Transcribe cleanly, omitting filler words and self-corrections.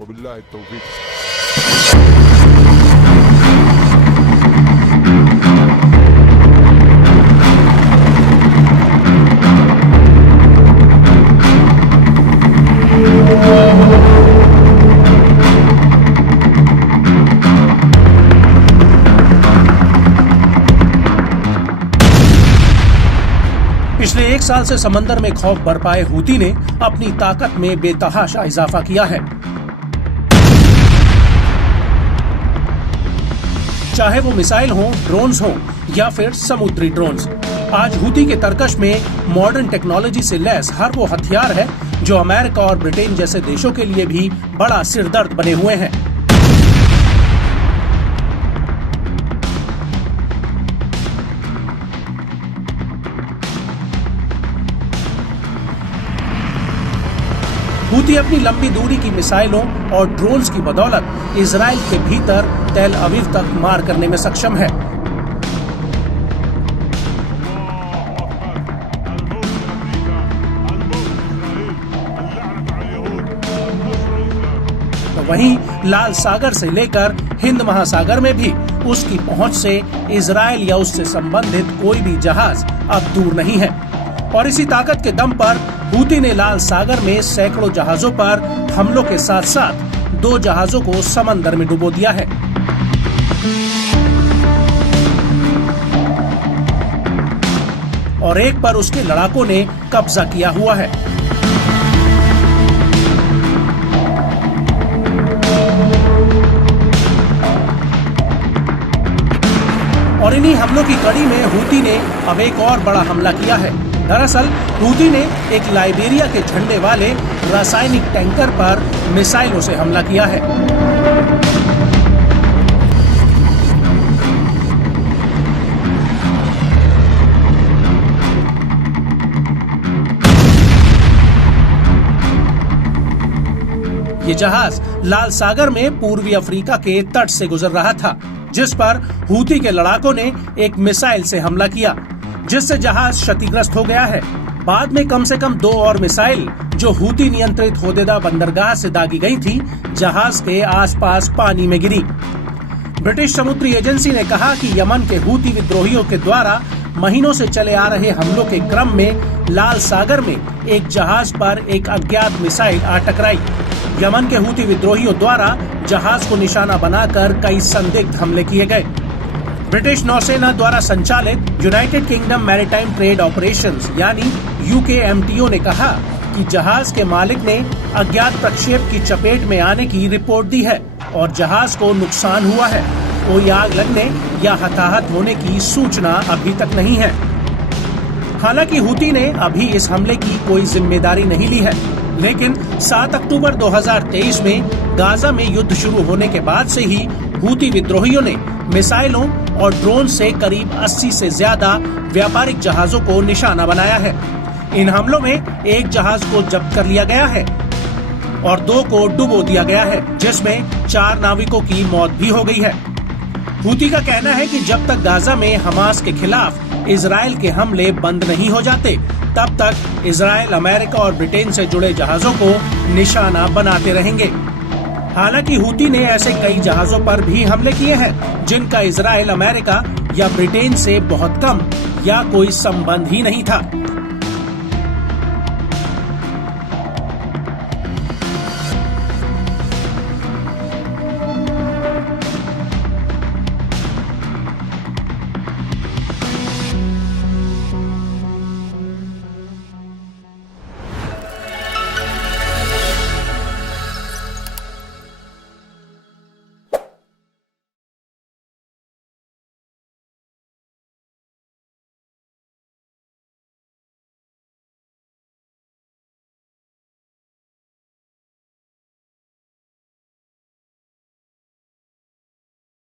वबिल्लाहि तौफीक। पिछले एक साल से समंदर में खौफ बरपाए हूती ने अपनी ताकत में बेतहाशा इजाफा किया है। चाहे वो मिसाइल हो, ड्रोन्स हो या फिर समुद्री ड्रोन्स, आज हूती के तरकश में मॉडर्न टेक्नोलॉजी से लैस हर वो हथियार है जो अमेरिका और ब्रिटेन जैसे देशों के लिए भी बड़ा सिरदर्द बने हुए हैं। हूती अपनी लंबी दूरी की मिसाइलों और ड्रोन्स की बदौलत इजराइल के भीतर तेल अवीव तक मार करने में सक्षम है। तो वहीं लाल सागर से लेकर हिंद महासागर में भी उसकी पहुंच से इजराइल या उससे संबंधित कोई भी जहाज अब दूर नहीं है। और इसी ताकत के दम पर हूती ने लाल सागर में सैकड़ों जहाजों पर हमलों के साथ साथ 2 जहाजों को समंदर में डुबो दिया है। और एक पर उसके लड़ाकों ने कब्जा किया हुआ है। और इन्हीं हमलों की कड़ी में हूती ने अब एक और बड़ा हमला किया है। दरअसल हूती ने एक लाइबेरिया के झंडे वाले रासायनिक टैंकर पर मिसाइलों से हमला किया है। ये जहाज लाल सागर में पूर्वी अफ्रीका के तट से गुजर रहा था, जिस पर हूती के लड़ाकों ने एक मिसाइल से हमला किया, जिससे जहाज क्षतिग्रस्त हो गया है। बाद में कम से कम 2 और मिसाइल जो हूती नियंत्रित होदेदा बंदरगाह से दागी गई थी, जहाज के आसपास पानी में गिरी। ब्रिटिश समुद्री एजेंसी ने कहा कि यमन के हूती विद्रोहियों के द्वारा महीनों से चले आ रहे हमलों के क्रम में लाल सागर में एक जहाज पर एक अज्ञात मिसाइल आ टकराई। यमन के हूती विद्रोहियों द्वारा जहाज को निशाना बनाकर कई संदिग्ध हमले किए गए। ब्रिटिश नौसेना द्वारा संचालित United kingdom maritime trade operations यानी UKMTO ने कहा कि जहाज के मालिक ने अज्ञात प्रक्षेप की चपेट में आने की रिपोर्ट दी है और जहाज को नुकसान हुआ है। कोई आग लगने या हताहत होने की सूचना अभी तक नहीं है। हालांकि हूती ने अभी इस हमले की कोई जिम्मेदारी नहीं ली है, लेकिन 7 अक्टूबर 2023 में गाजा में युद्ध शुरू होने के बाद से ही हूती विद्रोहियों ने मिसाइलों और ड्रोन से करीब 80 से ज्यादा व्यापारिक जहाजों को निशाना बनाया है। इन हमलों में एक जहाज को जब्त कर लिया गया है और 2 को डुबो दिया गया है, जिसमें 4 नाविकों की मौत भी हो गई है। हूती का कहना है कि जब तक गाजा में हमास के खिलाफ इजराइल के हमले बंद नहीं हो जाते, तब तक इजराइल अमेरिका और ब्रिटेन से जुड़े जहाजों को निशाना बनाते रहेंगे। हालांकि हूती ने ऐसे कई जहाजों पर भी हमले किए हैं जिनका इजराइल, अमेरिका या ब्रिटेन से बहुत कम या कोई संबंध ही नहीं था।